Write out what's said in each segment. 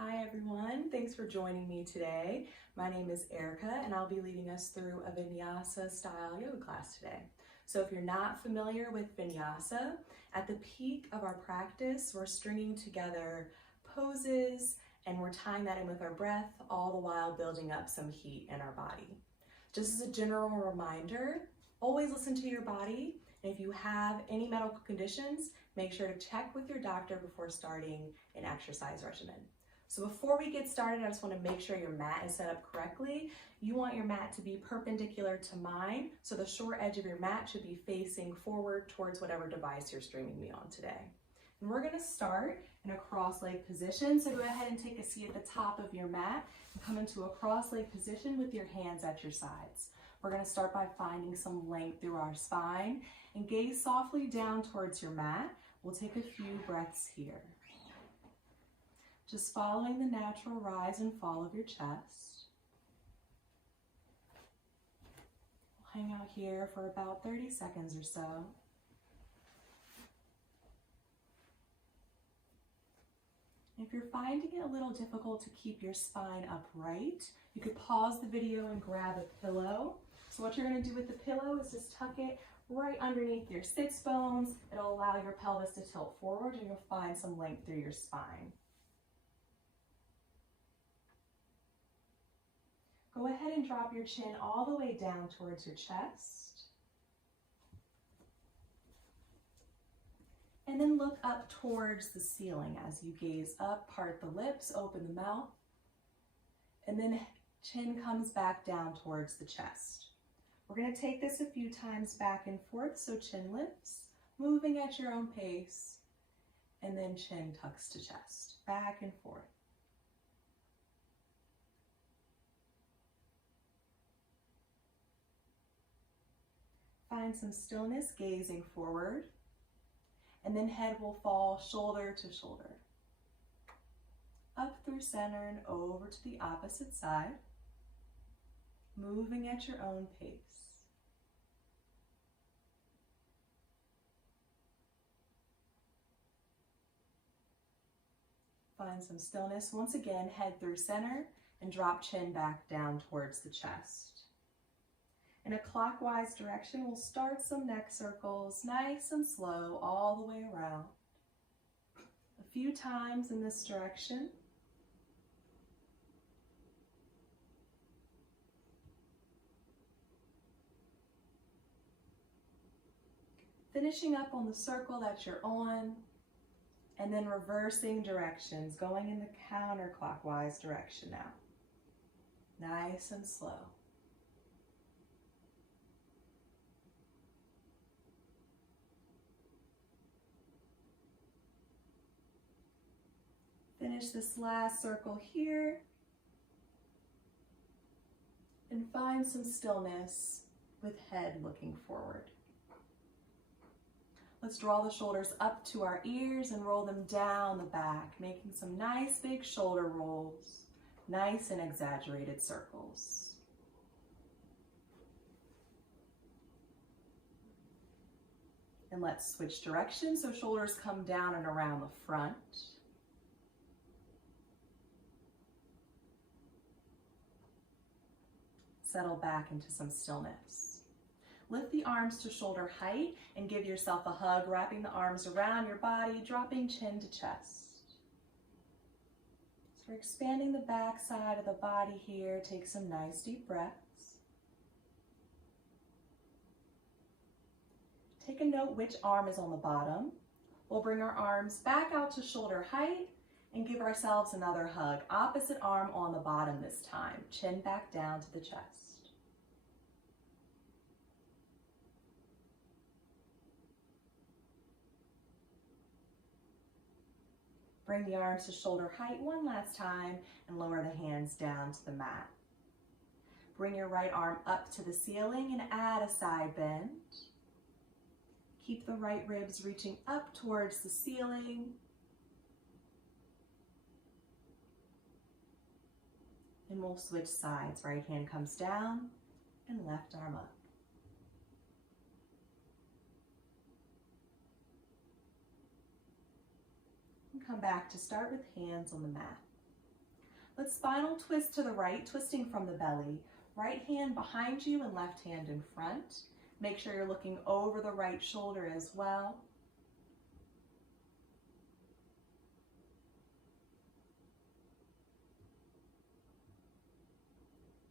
Hi everyone, thanks for joining me today. My name is Erica and I'll be leading us through a vinyasa style yoga class today. So if you're not familiar with vinyasa, at the peak of our practice, we're stringing together poses and we're tying that in with our breath, all the while building up some heat in our body. Just as a general reminder, always listen to your body. And if you have any medical conditions, make sure to check with your doctor before starting an exercise regimen. So before we get started, I just want to make sure your mat is set up correctly. You want your mat to be perpendicular to mine, so the short edge of your mat should be facing forward towards whatever device you're streaming me on today. And we're going to start in a cross-leg position, so go ahead and take a seat at the top of your mat and come into a cross-leg position with your hands at your sides. We're going to start by finding some length through our spine and gaze softly down towards your mat. We'll take a few breaths here. Just following the natural rise and fall of your chest. We'll hang out here for about 30 seconds or so. If you're finding it a little difficult to keep your spine upright, you could pause the video and grab a pillow. So what you're going to do with the pillow is just tuck it right underneath your sits bones. It'll allow your pelvis to tilt forward and you'll find some length through your spine. Go ahead and drop your chin all the way down towards your chest. And then look up towards the ceiling as you gaze up, part the lips, open the mouth. And then chin comes back down towards the chest. We're going to take this a few times back and forth, so chin lifts, moving at your own pace, and then chin tucks to chest, back and forth. Find some stillness, gazing forward, and then head will fall shoulder to shoulder. Up through center and over to the opposite side, moving at your own pace. Find some stillness. Once again, head through center and drop chin back down towards the chest. In a clockwise direction, we'll start some neck circles, nice and slow, all the way around. A few times in this direction. Finishing up on the circle that you're on, and then reversing directions, going in the counterclockwise direction now. Nice and slow. Finish this last circle here and find some stillness with head looking forward. Let's draw the shoulders up to our ears and roll them down the back, making some nice big shoulder rolls, nice and exaggerated circles. And let's switch directions so shoulders come down and around the front. Settle back into some stillness. Lift the arms to shoulder height and give yourself a hug, wrapping the arms around your body, dropping chin to chest. So we're expanding the back side of the body here. Take some nice deep breaths. Take a note which arm is on the bottom. We'll bring our arms back out to shoulder height and give ourselves another hug. Opposite arm on the bottom this time. Chin back down to the chest. Bring the arms to shoulder height one last time and lower the hands down to the mat. Bring your right arm up to the ceiling and add a side bend. Keep the right ribs reaching up towards the ceiling. And we'll switch sides. Right hand comes down and left arm up. And come back to start with hands on the mat. Let's spinal twist to the right, twisting from the belly. Right hand behind you and left hand in front. Make sure you're looking over the right shoulder as well.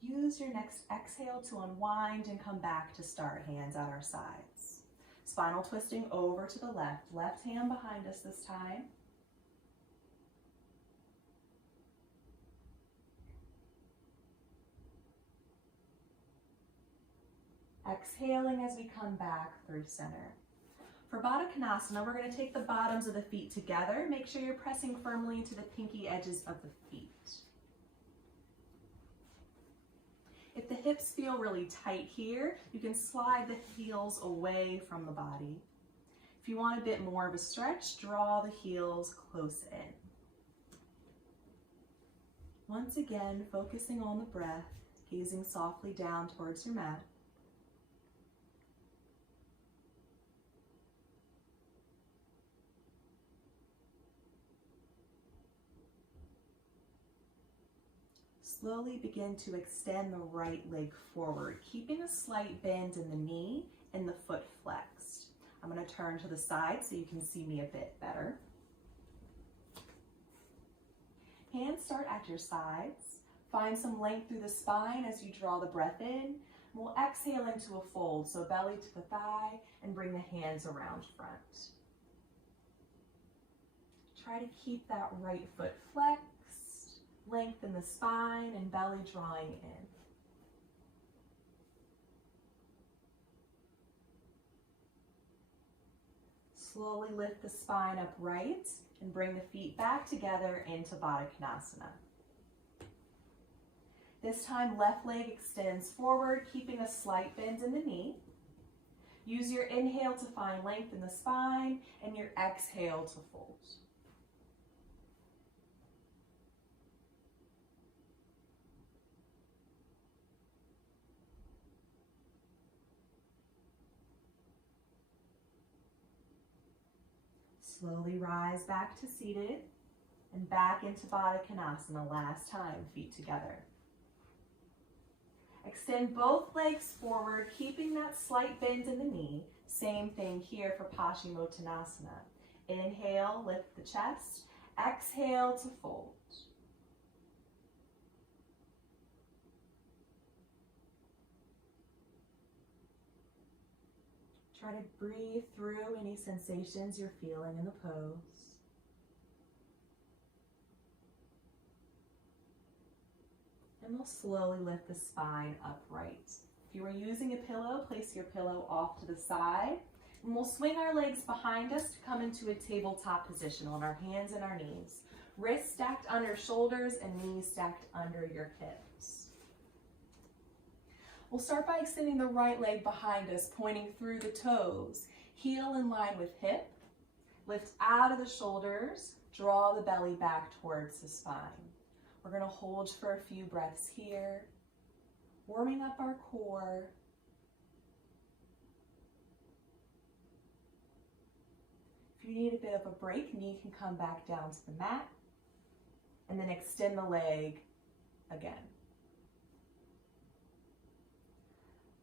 Use your next exhale to unwind and come back to start, hands at our sides. Spinal twisting over to the left. Left hand behind us this time. Exhaling as we come back through center. For Baddha Konasana, we're going to take the bottoms of the feet together. Make sure you're pressing firmly into the pinky edges of the feet. If the hips feel really tight here, you can slide the heels away from the body. If you want a bit more of a stretch, draw the heels close in. Once again, focusing on the breath, gazing softly down towards your mat. Slowly begin to extend the right leg forward, keeping a slight bend in the knee and the foot flexed. I'm going to turn to the side so you can see me a bit better. Hands start at your sides. Find some length through the spine as you draw the breath in. We'll exhale into a fold, so belly to the thigh, and bring the hands around front. Try to keep that right foot flexed. Lengthen the spine and belly drawing in. Slowly lift the spine upright and bring the feet back together into Baddha Konasana. This time, left leg extends forward, keeping a slight bend in the knee. Use your inhale to find length in the spine and your exhale to fold. Slowly rise back to seated and back into Baddha Konasana. Last time, feet together. Extend both legs forward, keeping that slight bend in the knee. Same thing here for Paschimottanasana. Inhale, lift the chest. Exhale to fold. Try to breathe through any sensations you're feeling in the pose. And we'll slowly lift the spine upright. If you were using a pillow, place your pillow off to the side. And we'll swing our legs behind us to come into a tabletop position on our hands and our knees. Wrists stacked under shoulders and knees stacked under your hips. We'll start by extending the right leg behind us, pointing through the toes. Heel in line with hip. Lift out of the shoulders. Draw the belly back towards the spine. We're going to hold for a few breaths here, warming up our core. If you need a bit of a break, knee can come back down to the mat, and then extend the leg again.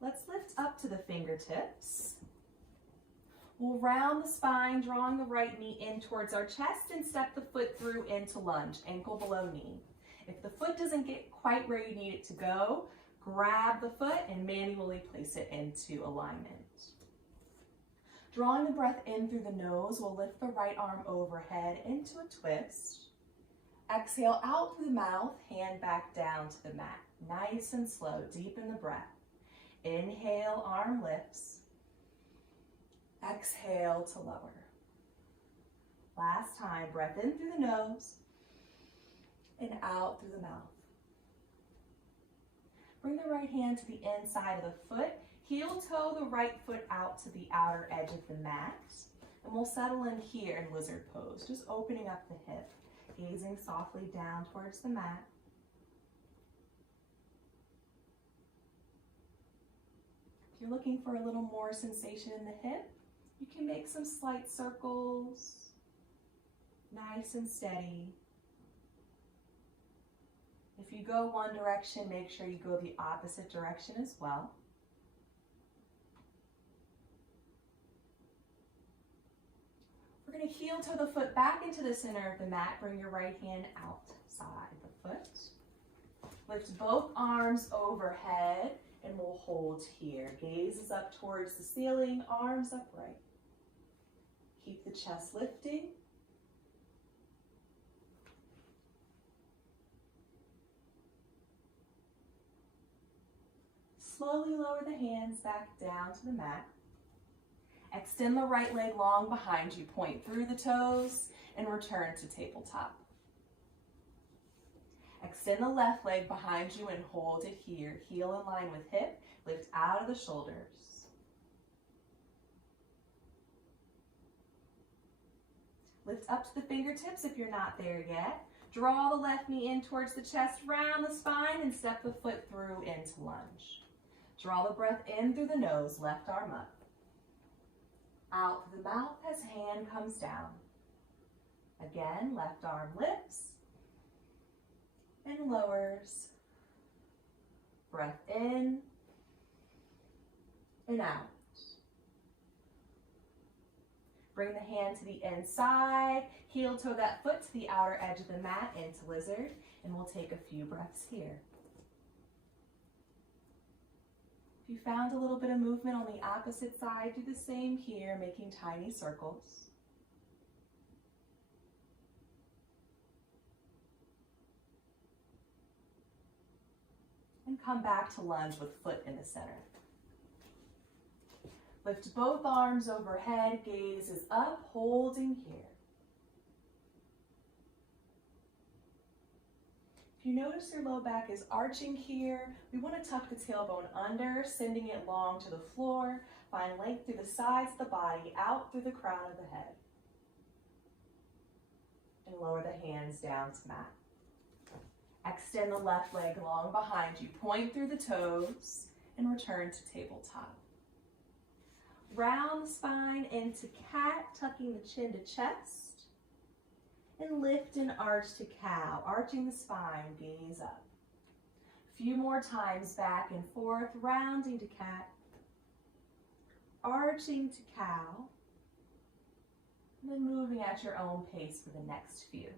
Let's lift up to the fingertips. We'll round the spine, drawing the right knee in towards our chest and step the foot through into lunge, ankle below knee. If the foot doesn't get quite where you need it to go, grab the foot and manually place it into alignment. Drawing the breath in through the nose, we'll lift the right arm overhead into a twist. Exhale out through the mouth, hand back down to the mat. Nice and slow, deepen the breath. Inhale, arm lifts. Exhale to lower. Last time, breath in through the nose and out through the mouth. Bring the right hand to the inside of the foot. Heel toe the right foot out to the outer edge of the mat. And we'll settle in here in lizard pose, just opening up the hip, gazing softly down towards the mat. If you're looking for a little more sensation in the hip, you can make some slight circles, nice and steady. If you go one direction, make sure you go the opposite direction as well. We're going to heel toe the foot back into the center of the mat. Bring your right hand outside the foot. Lift both arms overhead and we'll hold here. Gaze is up towards the ceiling, arms upright. Keep the chest lifting. Slowly lower the hands back down to the mat. Extend the right leg long behind you. Point through the toes and return to tabletop. Extend the left leg behind you and hold it here. Heel in line with hip. Lift out of the shoulders. Lift up to the fingertips if you're not there yet. Draw the left knee in towards the chest, round the spine, and step the foot through into lunge. Draw the breath in through the nose, left arm up. Out through the mouth as hand comes down. Again, left arm lifts and lowers. Breath in and out. Bring the hand to the inside, heel toe that foot to the outer edge of the mat into lizard, and we'll take a few breaths here. If you found a little bit of movement on the opposite side, do the same here, making tiny circles. And come back to lunge with foot in the center. Lift both arms overhead, gaze is up, holding here. If you notice your low back is arching here, we want to tuck the tailbone under, sending it long to the floor. Find length through the sides of the body, out through the crown of the head. And lower the hands down to mat. Extend the left leg long behind you. Point through the toes and return to tabletop. Round the spine into cat, tucking the chin to chest. And lift and arch to cow, arching the spine, gaze up. A few more times back and forth, rounding to cat, arching to cow, and then moving at your own pace for the next few.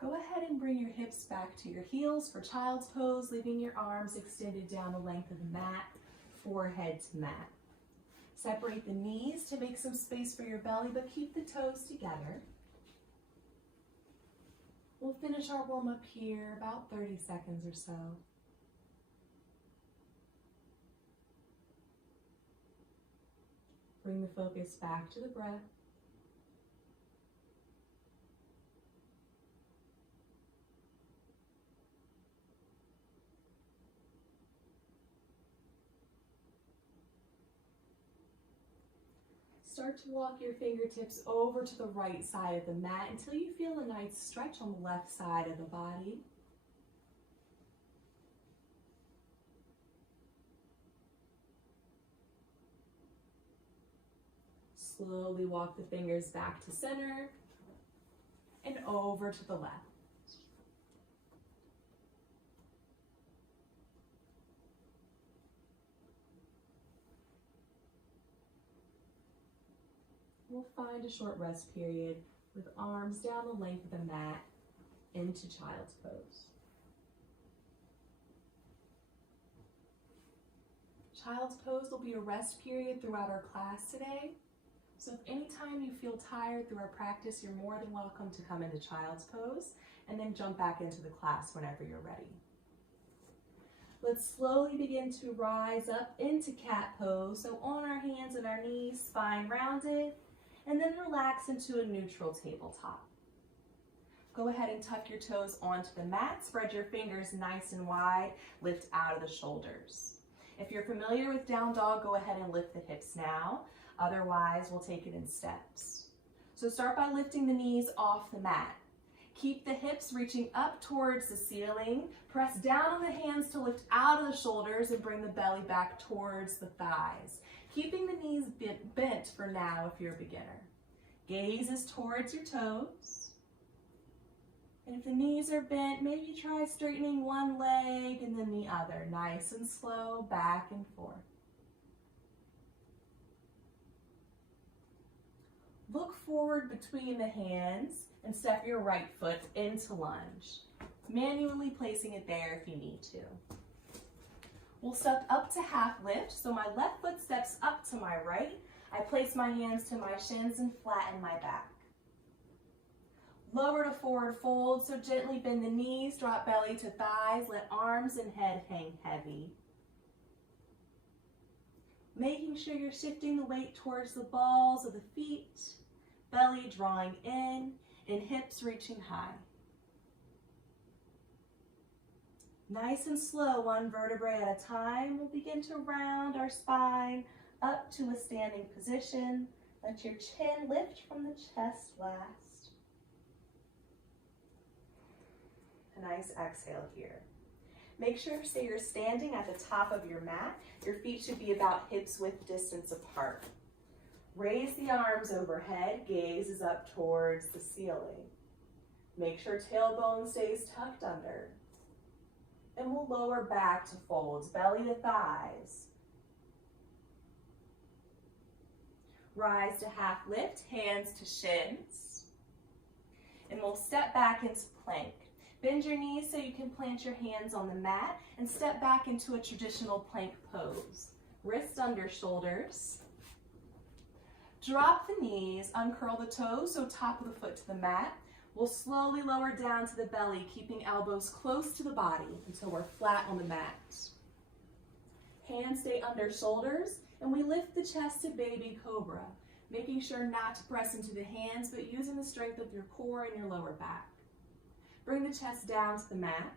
Go ahead and bring your hips back to your heels for child's pose, leaving your arms extended down the length of the mat, forehead to mat. Separate the knees to make some space for your belly, but keep the toes together. We'll finish our warm-up here, about 30 seconds or so. Bring the focus back to the breath. Start to walk your fingertips over to the right side of the mat until you feel a nice stretch on the left side of the body. Slowly walk the fingers back to center and over to the left. We'll find a short rest period with arms down the length of the mat into child's pose. Child's pose will be a rest period throughout our class today. So if anytime you feel tired through our practice, you're more than welcome to come into child's pose and then jump back into the class whenever you're ready. Let's slowly begin to rise up into cat pose. So on our hands and our knees, spine rounded, and then relax into a neutral tabletop. Go ahead and tuck your toes onto the mat, spread your fingers nice and wide, lift out of the shoulders. If you're familiar with down dog, go ahead and lift the hips now. Otherwise, we'll take it in steps. So start by lifting the knees off the mat. Keep the hips reaching up towards the ceiling. Press down on the hands to lift out of the shoulders and bring the belly back towards the thighs. Keeping the knees bent for now if you're a beginner. Gaze is towards your toes. And if the knees are bent, maybe try straightening one leg and then the other. Nice and slow, back and forth. Look forward between the hands and step your right foot into lunge, manually placing it there if you need to. We'll step up to half lift, so my left foot steps up to my right. I place my hands to my shins and flatten my back. Lower to forward fold, so gently bend the knees, drop belly to thighs, let arms and head hang heavy. Making sure you're shifting the weight towards the balls of the feet, belly drawing in, and hips reaching high. Nice and slow, one vertebrae at a time, we'll begin to round our spine up to a standing position. Let your chin lift from the chest last. A nice exhale here. Make sure you're standing at the top of your mat. Your feet should be about hips width distance apart. Raise the arms overhead, gaze is up towards the ceiling. Make sure tailbone stays tucked under. And we'll lower back to folds, belly to thighs. Rise to half lift, hands to shins. And we'll step back into plank. Bend your knees so you can plant your hands on the mat and step back into a traditional plank pose. Wrist under shoulders. Drop the knees, uncurl the toes, so top of the foot to the mat. We'll slowly lower down to the belly, keeping elbows close to the body until we're flat on the mat. Hands stay under shoulders, and we lift the chest to baby cobra, making sure not to press into the hands, but using the strength of your core and your lower back. Bring the chest down to the mat,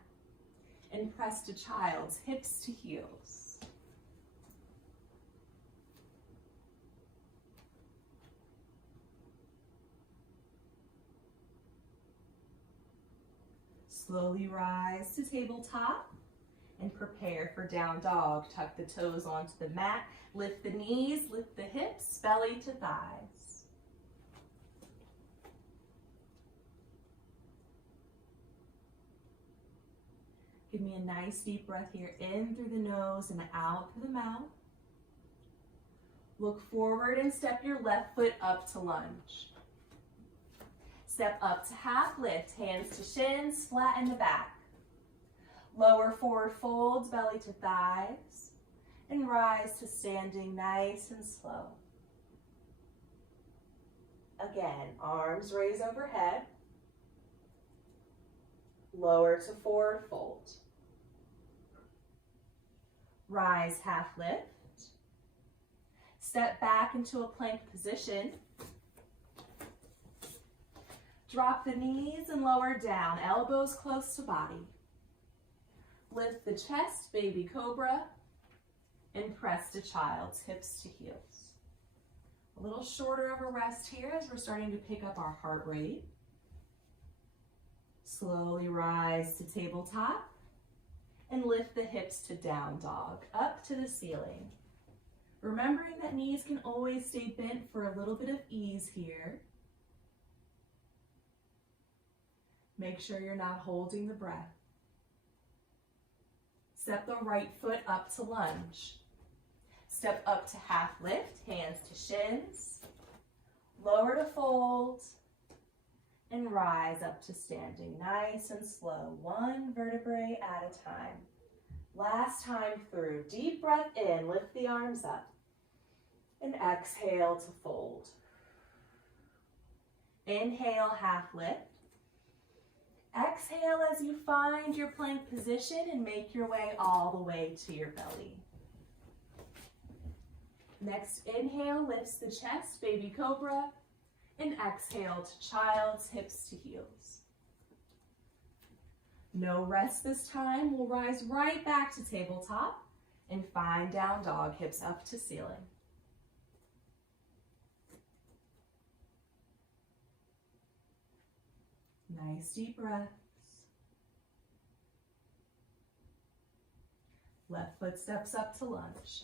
and press to child's, hips to heels. Slowly rise to tabletop and prepare for down dog. Tuck the toes onto the mat, lift the knees, lift the hips, belly to thighs. Give me a nice deep breath here, in through the nose and out through the mouth. Look forward and step your left foot up to lunge. Step up to half lift, hands to shins, flatten the back. Lower forward folds, belly to thighs, and rise to standing nice and slow. Again, arms raise overhead. Lower to forward fold. Rise half lift. Step back into a plank position. Drop the knees and lower down, elbows close to body. Lift the chest, baby cobra, and press to child's, hips to heels. A little shorter of a rest here as we're starting to pick up our heart rate. Slowly rise to tabletop and lift the hips to down dog, up to the ceiling. Remembering that knees can always stay bent for a little bit of ease here. Make sure you're not holding the breath. Step the right foot up to lunge. Step up to half lift, hands to shins. Lower to fold. And rise up to standing, nice and slow, one vertebrae at a time. Last time through, deep breath in, lift the arms up. And exhale to fold. Inhale, half lift. Exhale as you find your plank position and make your way all the way to your belly. Next inhale lifts the chest, baby cobra, and exhale to child's, hips to heels. No rest this time. We'll rise right back to tabletop and find down dog, hips up to ceiling. Nice deep breaths. Left foot steps up to lunge.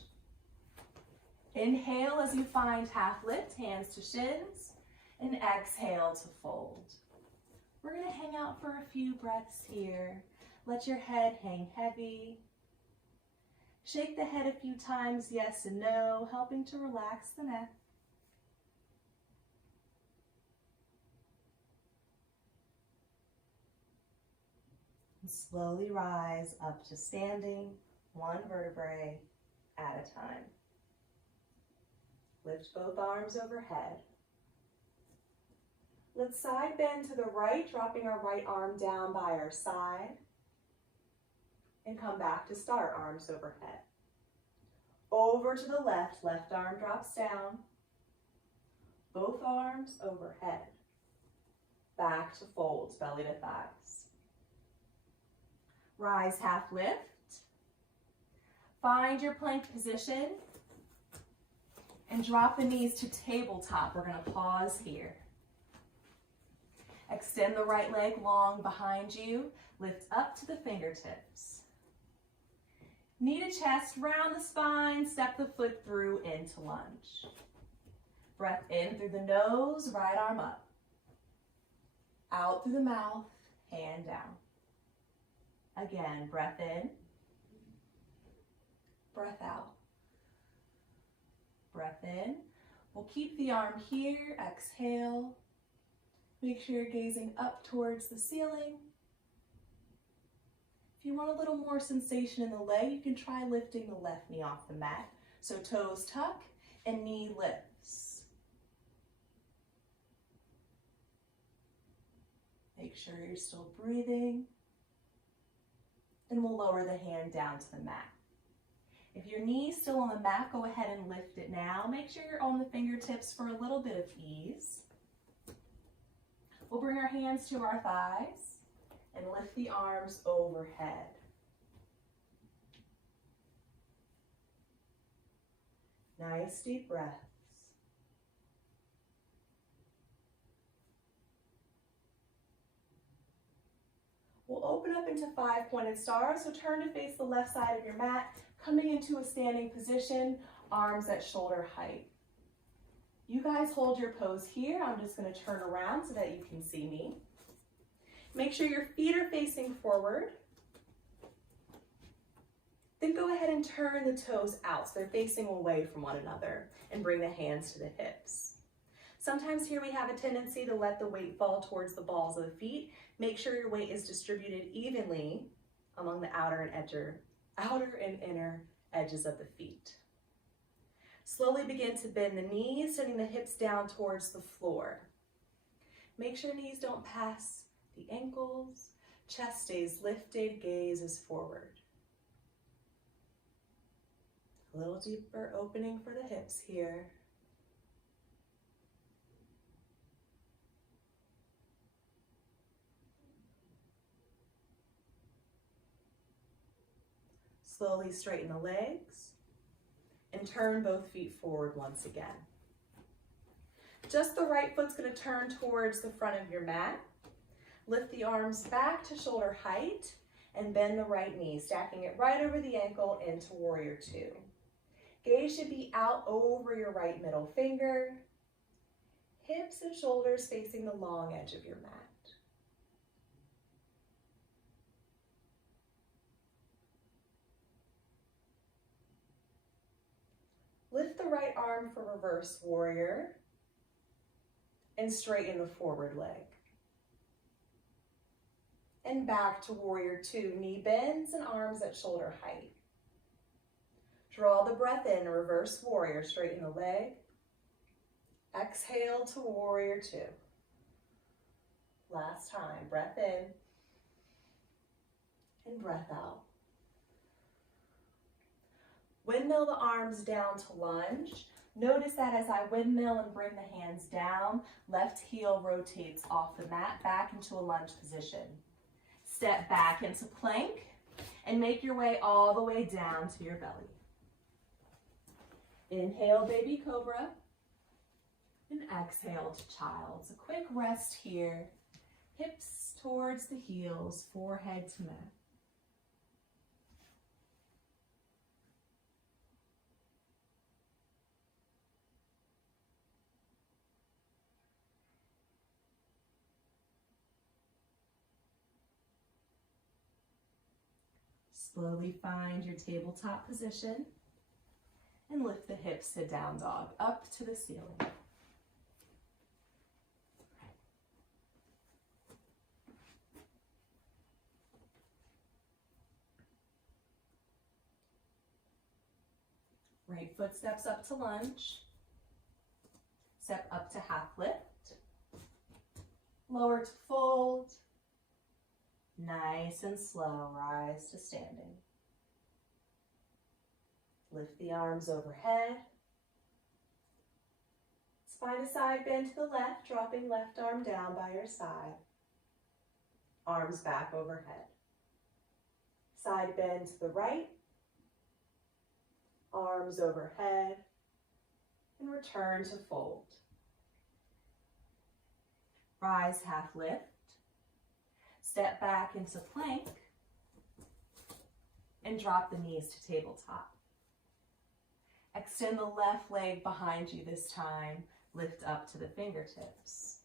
Inhale as you find half lift, hands to shins, and exhale to fold. We're going to hang out for a few breaths here. Let your head hang heavy. Shake the head a few times, yes and no, helping to relax the neck. And slowly rise up to standing, one vertebrae at a time. Lift both arms overhead. Let's side bend to the right, dropping our right arm down by our side. And come back to start, arms overhead. Over to the left arm drops down. Both arms overhead. Back to folds, belly to thighs. Rise, half lift. Find your plank position. And drop the knees to tabletop. We're going to pause here. Extend the right leg long behind you. Lift up to the fingertips. Knee to chest, round the spine, step the foot through into lunge. Breath in through the nose, right arm up. Out through the mouth, hand down. Again, breath in. Breath out. Breath in. We'll keep the arm here, exhale. Make sure you're gazing up towards the ceiling. If you want a little more sensation in the leg, you can try lifting the left knee off the mat. So toes tuck and knee lifts. Make sure you're still breathing. And we'll lower the hand down to the mat. If your knee's still on the mat, go ahead and lift it now. Make sure you're on the fingertips for a little bit of ease. We'll bring our hands to our thighs and lift the arms overhead. Nice deep breaths. We'll open up into 5-pointed stars, so turn to face the left side of your mat, coming into a standing position, arms at shoulder height. You guys hold your pose here. I'm just going to turn around so that you can see me. Make sure your feet are facing forward. Then go ahead and turn the toes out so they're facing away from one another and bring the hands to the hips. Sometimes here we have a tendency to let the weight fall towards the balls of the feet. Make sure your weight is distributed evenly among the outer and inner edges of the feet. Slowly begin to bend the knees, sending the hips down towards the floor. Make sure knees don't pass the ankles. Chest stays lifted, gaze is forward. A little deeper opening for the hips here. Slowly straighten the legs and turn both feet forward once again. Just the right foot's going to turn towards the front of your mat. Lift the arms back to shoulder height and bend the right knee, stacking it right over the ankle into Warrior Two. Gaze should be out over your right middle finger. Hips and shoulders facing the long edge of your mat. Lift the right arm for reverse warrior and straighten the forward leg. And back to Warrior Two, knee bends and arms at shoulder height. Draw the breath in, reverse warrior, straighten the leg. Exhale to Warrior Two. Last time, breath in and breath out. Windmill the arms down to lunge. Notice that as I windmill and bring the hands down, left heel rotates off the mat back into a lunge position. Step back into plank and make your way all the way down to your belly. Inhale, baby cobra, and exhale to child's. A quick rest here. Hips towards the heels, forehead to mat. Slowly find your tabletop position and lift the hips to down dog up to the ceiling. Right foot steps up to lunge. Step up to half lift. Lower to fold. Nice and slow, rise to standing. Lift the arms overhead. Spine to side bend to the left, dropping left arm down by your side. Arms back overhead. Side bend to the right. Arms overhead. And return to fold. Rise, half lift. Step back into plank and drop the knees to tabletop. Extend the left leg behind you this time. Lift up to the fingertips.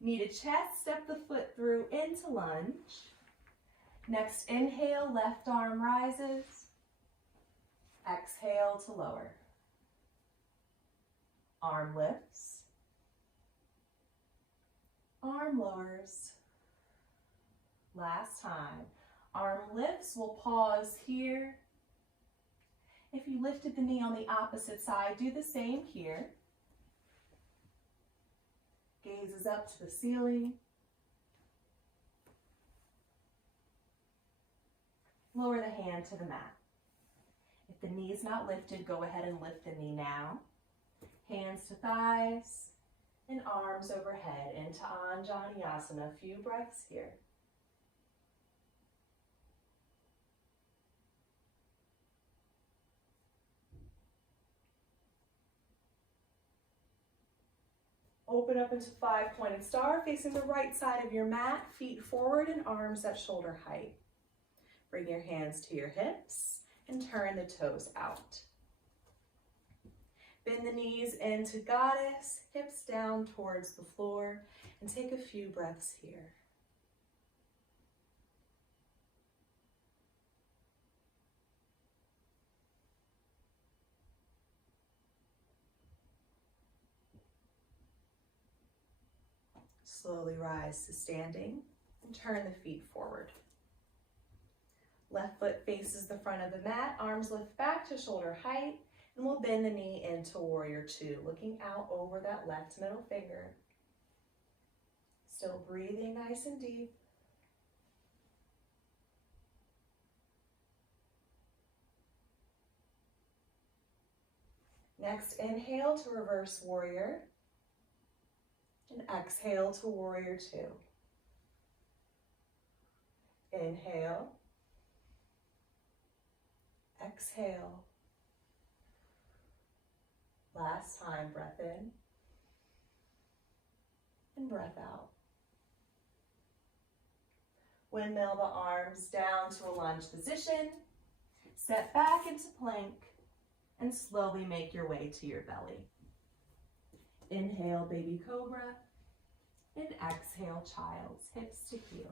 Knee to chest, step the foot through into lunge. Next inhale, left arm rises. Exhale to lower. Arm lifts. Arm lowers. Last time. Arm lifts, we'll pause here. If you lifted the knee on the opposite side, do the same here. Gaze is up to the ceiling. Lower the hand to the mat. If the knee is not lifted, go ahead and lift the knee now. Hands to thighs and arms overhead into Anjaneyasana. A few breaths here. Open up into five-pointed star, facing the right side of your mat, feet forward and arms at shoulder height. Bring your hands to your hips and turn the toes out. Bend the knees into goddess, hips down towards the floor, and take a few breaths here. Slowly rise to standing and turn the feet forward. Left foot faces the front of the mat, arms lift back to shoulder height, and we'll bend the knee into warrior two, looking out over that left middle finger. Still breathing nice and deep. Next, inhale to reverse warrior. And exhale to warrior two. Inhale. Exhale. Last time, breath in and breath out. Windmill the arms down to a lunge position. Step back into plank and slowly make your way to your belly. Inhale, baby cobra, and exhale, child's, hips to heels.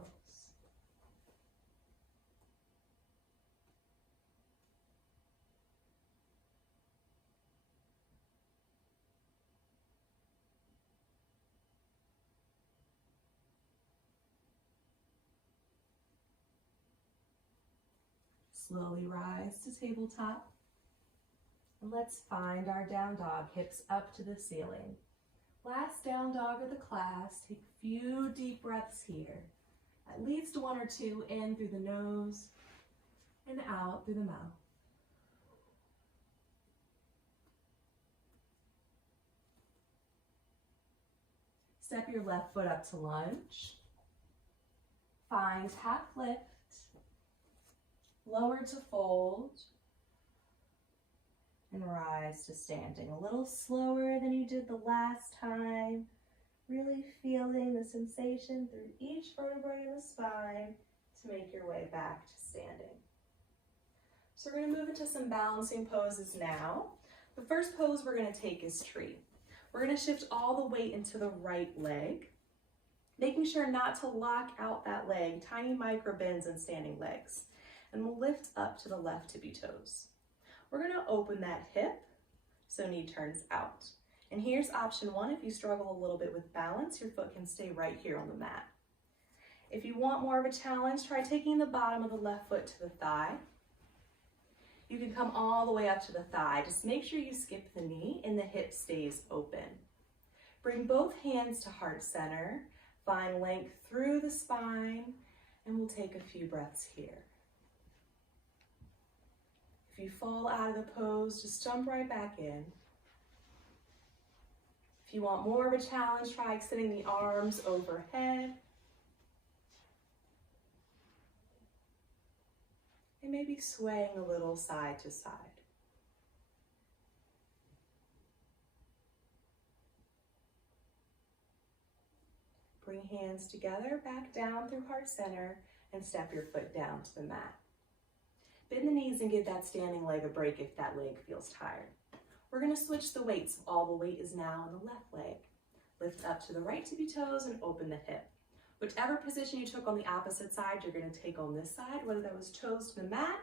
Slowly rise to tabletop. And let's find our down dog, hips up to the ceiling. Last down dog of the class. Take a few deep breaths here. At least one or two in through the nose and out through the mouth. Step your left foot up to lunge. Find half lift. Lower to fold. And rise to standing. A little slower than you did the last time. Really feeling the sensation through each vertebrae in the spine to make your way back to standing. So we're going to move into some balancing poses now. The first pose we're going to take is tree. We're going to shift all the weight into the right leg, making sure not to lock out that leg, tiny micro bends in standing legs. And we'll lift up to the left tippy toes. We're going to open that hip so knee turns out. And here's option one. If you struggle a little bit with balance, your foot can stay right here on the mat. If you want more of a challenge, try taking the bottom of the left foot to the thigh. You can come all the way up to the thigh. Just make sure you skip the knee and the hip stays open. Bring both hands to heart center. Find length through the spine, and we'll take a few breaths here. If you fall out of the pose, just jump right back in. If you want more of a challenge, try extending the arms overhead. And maybe swaying a little side to side. Bring hands together, back down through heart center, and step your foot down to the mat. Bend the knees and give that standing leg a break if that leg feels tired. We're going to switch the weights. All the weight is now on the left leg. Lift up to the right tippy toes and open the hip. Whichever position you took on the opposite side, you're going to take on this side, whether that was toes to the mat,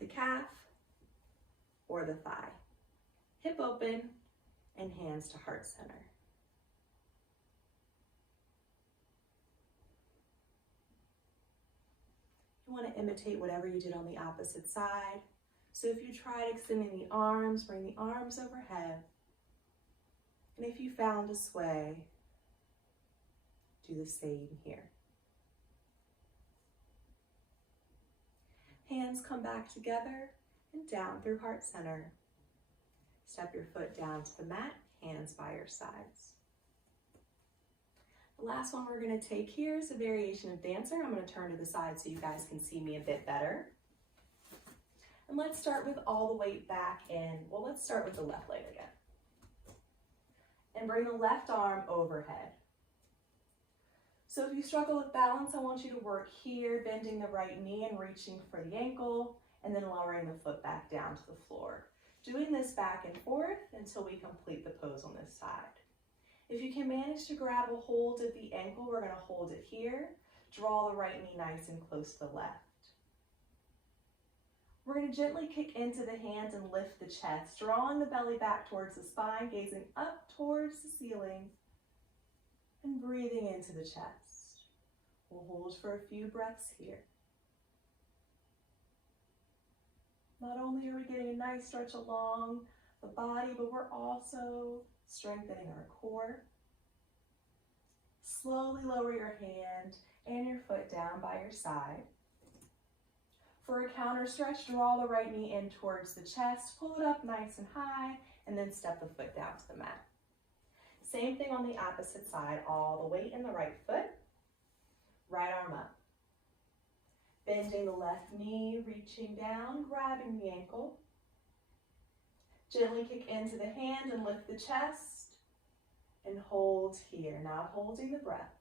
the calf, or the thigh. Hip open and hands to heart center. You want to imitate whatever you did on the opposite side. So if you tried extending the arms, bring the arms overhead. And if you found a sway, do the same here. Hands come back together and down through heart center. Step your foot down to the mat, hands by your sides. The last one we're going to take here is a variation of dancer. I'm going to turn to the side so you guys can see me a bit better. And let's start with all the weight back in. Well, let's start with the left leg again. And bring the left arm overhead. So if you struggle with balance, I want you to work here, bending the right knee and reaching for the ankle, and then lowering the foot back down to the floor. Doing this back and forth until we complete the pose on this side. If you can manage to grab a hold of the ankle, we're going to hold it here. Draw the right knee nice and close to the left. We're going to gently kick into the hands and lift the chest, drawing the belly back towards the spine, gazing up towards the ceiling, and breathing into the chest. We'll hold for a few breaths here. Not only are we getting a nice stretch along the body, but we're also strengthening our core. Slowly lower your hand and your foot down by your side. For a counter stretch, draw the right knee in towards the chest, pull it up nice and high, and then step the foot down to the mat. Same thing on the opposite side, all the weight in the right foot, right arm up. Bending the left knee, reaching down, grabbing the ankle. Gently kick into the hand and lift the chest, and hold here, not holding the breath.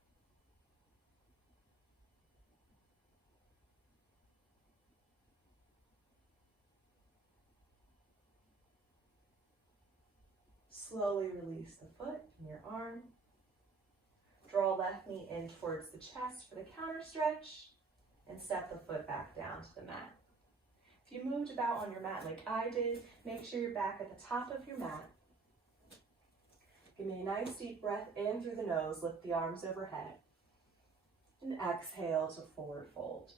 Slowly release the foot from your arm. Draw left knee in towards the chest for the counter stretch, and step the foot back down to the mat. If you moved about on your mat like I did, make sure you're back at the top of your mat. Give me a nice deep breath in through the nose, lift the arms overhead, and exhale to forward fold.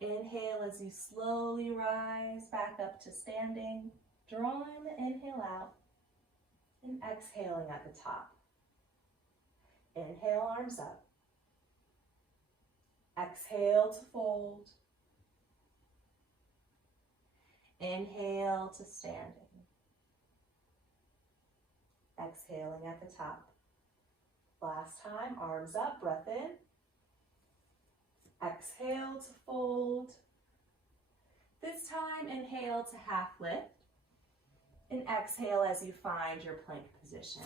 Inhale as you slowly rise back up to standing, drawing the inhale out, and exhaling at the top. Inhale, arms up. Exhale to fold. Inhale to standing. Exhaling at the top. Last time, arms up, breath in. Exhale to fold. This time, inhale to half lift. and exhale as you find your plank position.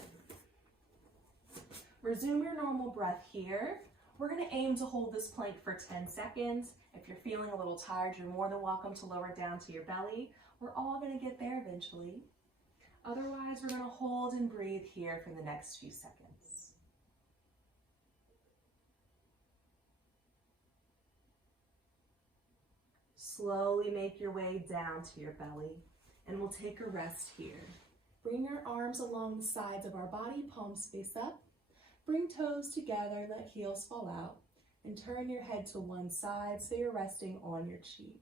Resume your normal breath here. We're going to aim to hold this plank for 10 seconds. If you're feeling a little tired, you're more than welcome to lower it down to your belly. We're all going to get there eventually. Otherwise, we're going to hold and breathe here for the next few seconds. Slowly make your way down to your belly, and we'll take a rest here. Bring your arms along the sides of our body, palms face up. Bring toes together, let heels fall out, and turn your head to one side so you're resting on your cheek.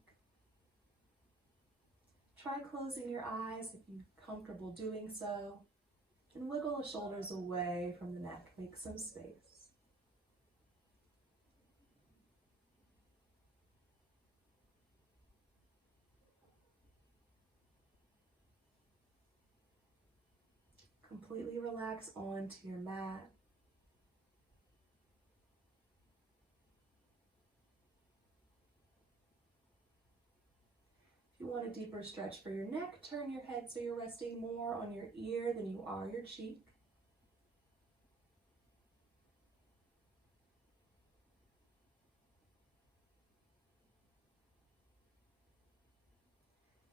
Try closing your eyes if you're comfortable doing so, and wiggle the shoulders away from the neck. Make some space. Completely relax onto your mat. If you want a deeper stretch for your neck, turn your head so you're resting more on your ear than you are your cheek.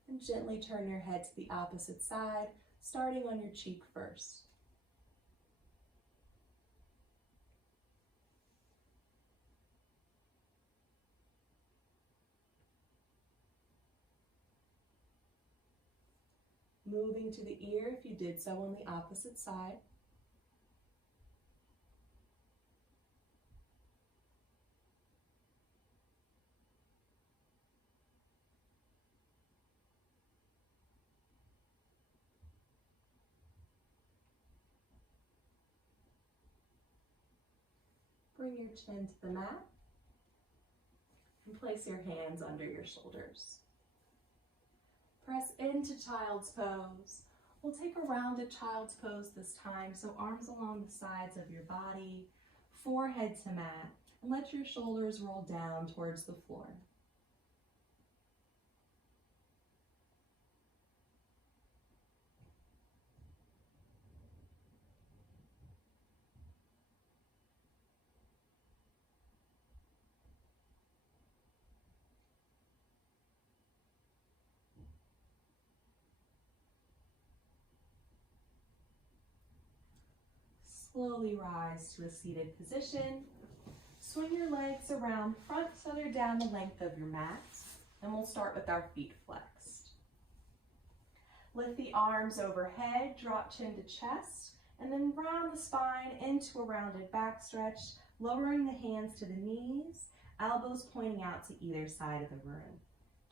And gently turn your head to the opposite side, starting on your cheek first. Moving to the ear if you did so on the opposite side. Bring your chin to the mat and place your hands under your shoulders. Press into child's pose. We'll take a rounded child's pose this time, so arms along the sides of your body, forehead to mat, and let your shoulders roll down towards the floor. Slowly rise to a seated position. Swing your legs around front so they're down the length of your mat. And we'll start with our feet flexed. Lift the arms overhead, drop chin to chest, and then round the spine into a rounded back stretch, lowering the hands to the knees, elbows pointing out to either side of the room,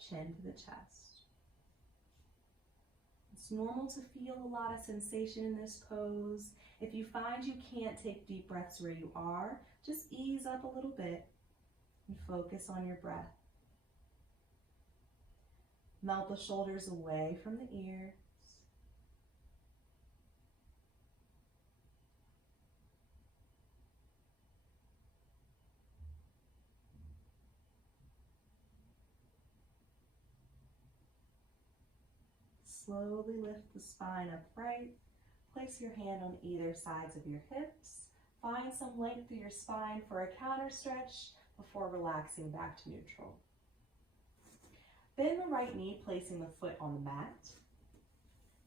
chin to the chest. It's normal to feel a lot of sensation in this pose. If you find you can't take deep breaths where you are, just ease up a little bit and focus on your breath. Melt the shoulders away from the ears. Slowly lift the spine upright. Place your hand on either sides of your hips. Find some length through your spine for a counter stretch before relaxing back to neutral. Bend the right knee, placing the foot on the mat.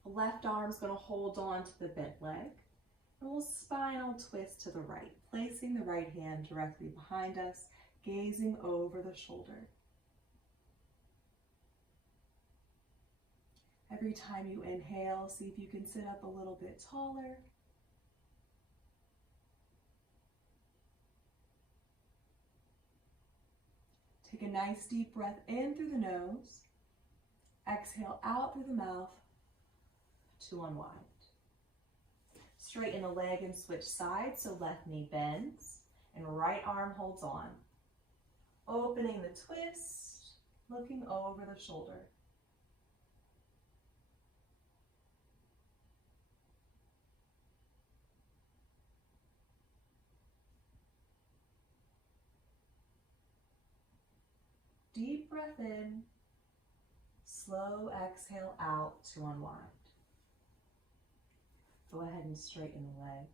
The left arm's going to hold on to the bent leg. And we'll spinal twist to the right, placing the right hand directly behind us, gazing over the shoulder. Every time you inhale, see if you can sit up a little bit taller. Take a nice deep breath in through the nose. Exhale out through the mouth to unwind. Straighten the leg and switch sides, so left knee bends and right arm holds on. Opening the twist, looking over the shoulder. Deep breath in, slow exhale out to unwind. Go ahead and straighten the leg.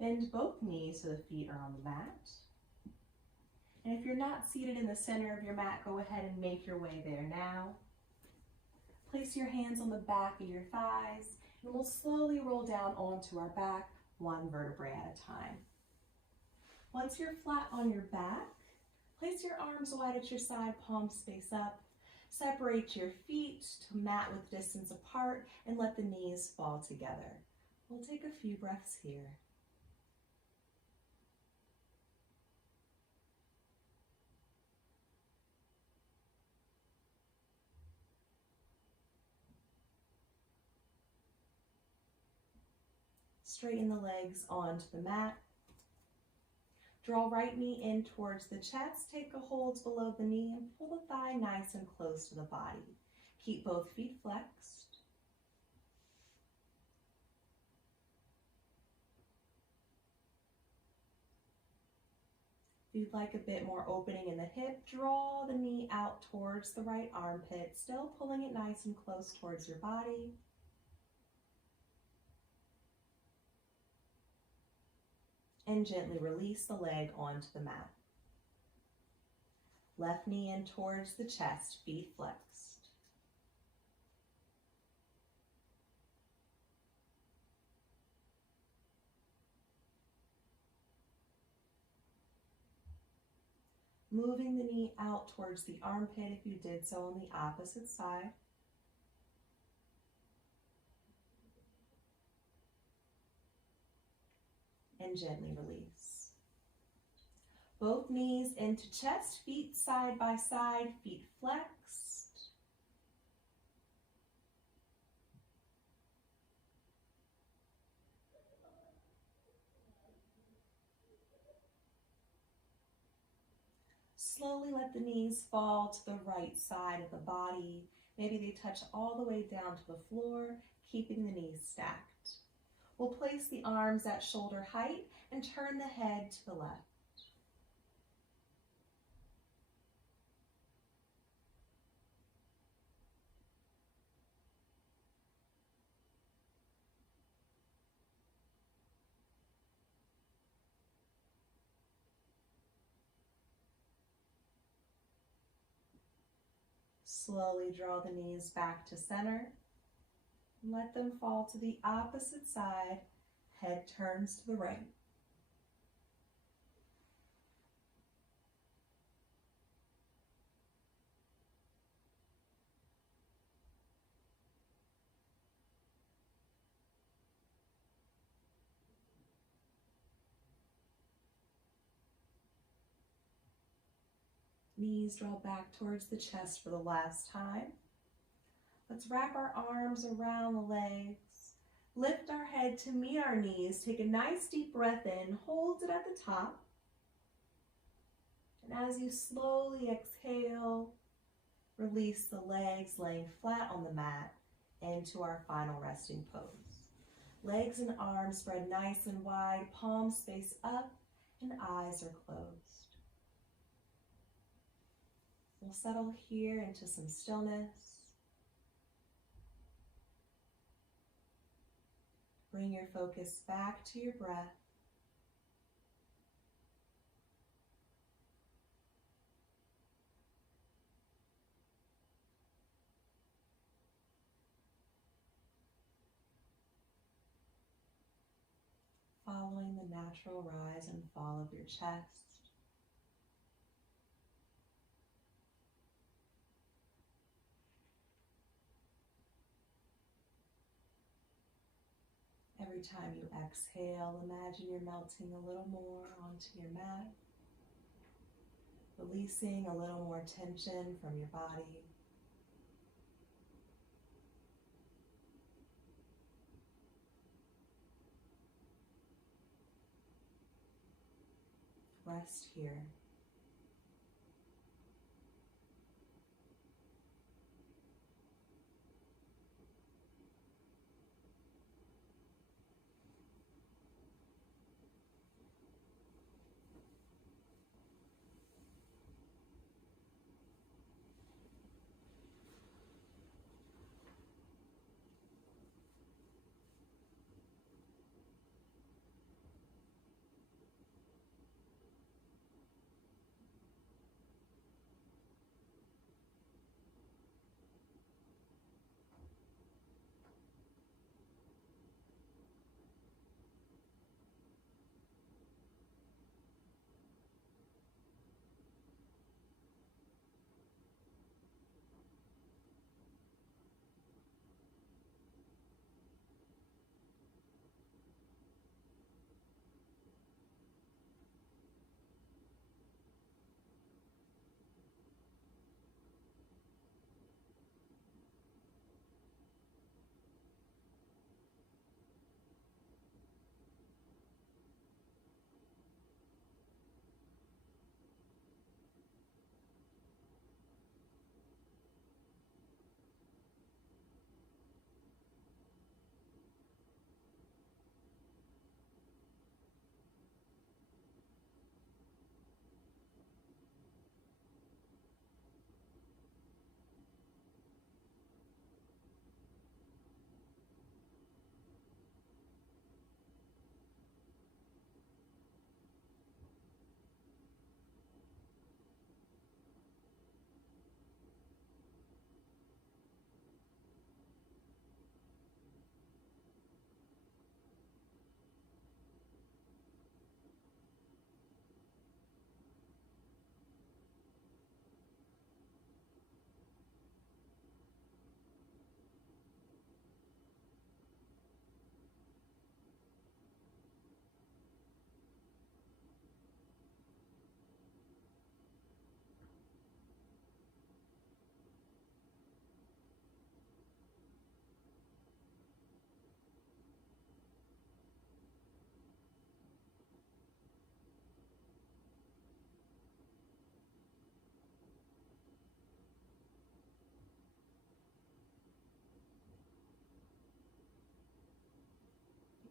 Bend both knees so the feet are on the mat. And if you're not seated in the center of your mat, go ahead and make your way there now. Place your hands on the back of your thighs, and we'll slowly roll down onto our back, one vertebrae at a time. Once you're flat on your back, place your arms wide at your side, palms face up. Separate your feet to mat with distance apart and let the knees fall together. We'll take a few breaths here. Straighten the legs onto the mat. Draw right knee in towards the chest, take a hold below the knee and pull the thigh nice and close to the body. Keep both feet flexed. If you'd like a bit more opening in the hip, draw the knee out towards the right armpit, still pulling it nice and close towards your body. And gently release the leg onto the mat. Left knee in towards the chest, feet flexed. Moving the knee out towards the armpit if you did so on the opposite side. And gently release. Both knees into chest, feet side by side, feet flexed. Slowly let the knees fall to the right side of the body. Maybe they touch all the way down to the floor, keeping the knees stacked. We'll place the arms at shoulder height and turn the head to the left. Slowly draw the knees back to center. Let them fall to the opposite side. Head turns to the right. Knees draw back towards the chest for the last time. Let's wrap our arms around the legs. Lift our head to meet our knees. Take a nice deep breath in. Hold it at the top. And as you slowly exhale, release the legs laying flat on the mat into our final resting pose. Legs and arms spread nice and wide, palms face up, and eyes are closed. We'll settle here into some stillness. Bring your focus back to your breath. Following the natural rise and fall of your chest. Every time you exhale, imagine you're melting a little more onto your mat, releasing a little more tension from your body. Rest here.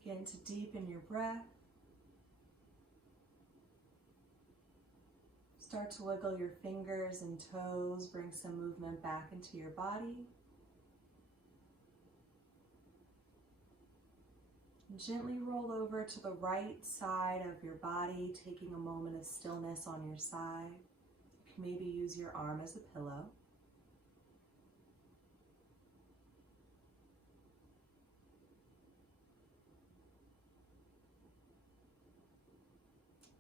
Begin to deepen your breath. Start to wiggle your fingers and toes, bring some movement back into your body. Gently roll over to the right side of your body, taking a moment of stillness on your side. You can maybe use your arm as a pillow.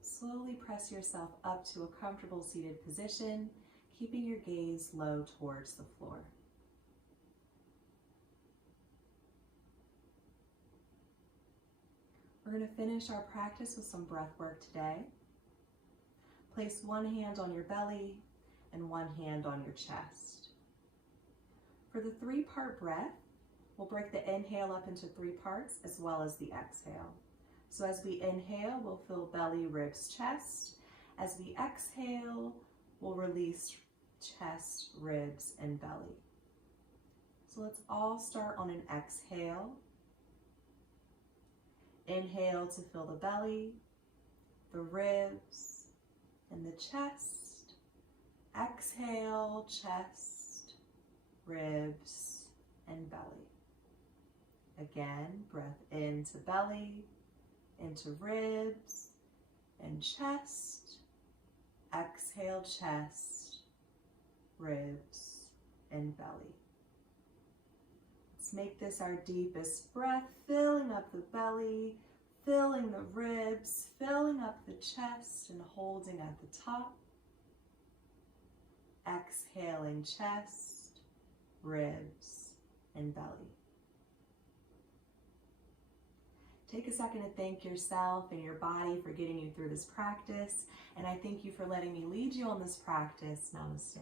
Slowly press yourself up to a comfortable seated position, keeping your gaze low towards the floor. We're going to finish our practice with some breath work today. Place one hand on your belly and one hand on your chest. For the 3-part breath, we'll break the inhale up into 3 parts as well as the exhale. So as we inhale, we'll fill belly, ribs, chest. As we exhale, we'll release chest, ribs, and belly. So let's all start on an exhale. Inhale to fill the belly, the ribs, and the chest. Exhale, chest, ribs, and belly. Again, breath into belly, into ribs and chest. Exhale, chest, ribs, and belly. Let's make this our deepest breath, filling up the belly, filling the ribs, filling up the chest, and holding at the top. Exhaling, chest, ribs, and belly. Take a second to thank yourself and your body for getting you through this practice, and I thank you for letting me lead you on this practice. Namaste.